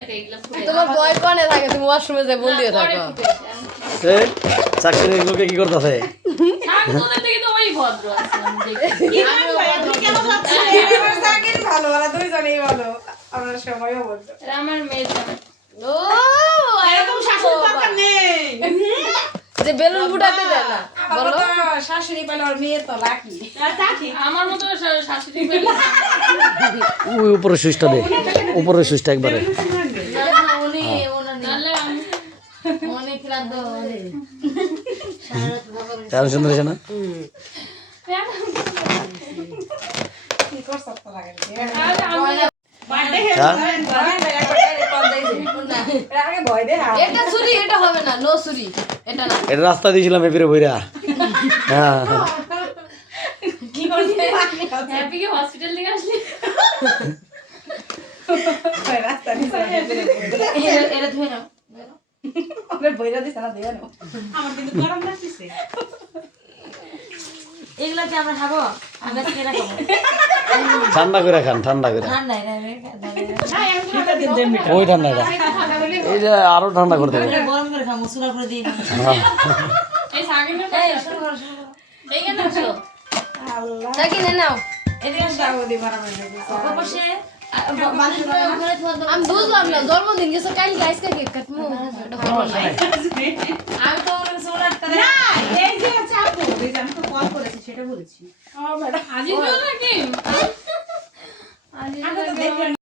তোমার বয় কোনে থাকে তুমি ওয়াশরুমে যাই বল দিয়ে থাকো এই চাকরির লোকে কি করতেছে ছাগলের থেকে তো ওই ভদ্র আছে আমি দেখি কি ভাই তুমি কেমন লাগছে এবার সাকিন ভালো ওরা দুইজনেই ভালো আমরা সময়ও বলতো এটা আমার মেয়ে ও এরকম শাশুড়ি দরকার নেই যে বেলুন ফুটাতে দেয় না বলো তো শাশুড়ি পেলে ওর মেয়ে তো লাকি আমার মতো শাশুড়ি পেলে ওই উপরে সুইচটা দে উপরে সুইচটা একবারে উনি ওনা নালে আমি অনেক ক্লান্ত হলে তেমন সুন্দর হয়েছে না কি করছ তো লাগে বার্থডে আগে ভয় দে এটা ছুরি এটা হবে না নো ছুরি এটা না এটা রাস্তা দিয়েছিলাম এপিরে বইরা হ্যাঁ কি করছিস হ্যাপি কে হসপিটাল থেকে আসলি রাস্তা দিছে এটা ধুয়ে নাও আমরা বইরা দিছ না দেয়া না আমার কিন্তু গরম লাগতেছে এগুলা কি আমরা খাবো আমরা কেনা খাবো ঠান্ডা করে খান ঠান্ডা করে ঠান্ডায় না ওই ঠান্ডাটা এই যে আরো ঠান্ডা করে দেবো গরম করে খাবো সুরা করে দিয়ে এই সাকিনের এইখানে আসো আল্লাহ চাকি নে নাও এদিকে দাও দি মারামারি বসে আমি বুঝলাম না জন্মদিন গেছে কাল আজকে কেক কাটবো আমি তো না এই যে চাপো এই যে আমি তো কল করেছি সেটা বলেছি আজি তো নাকি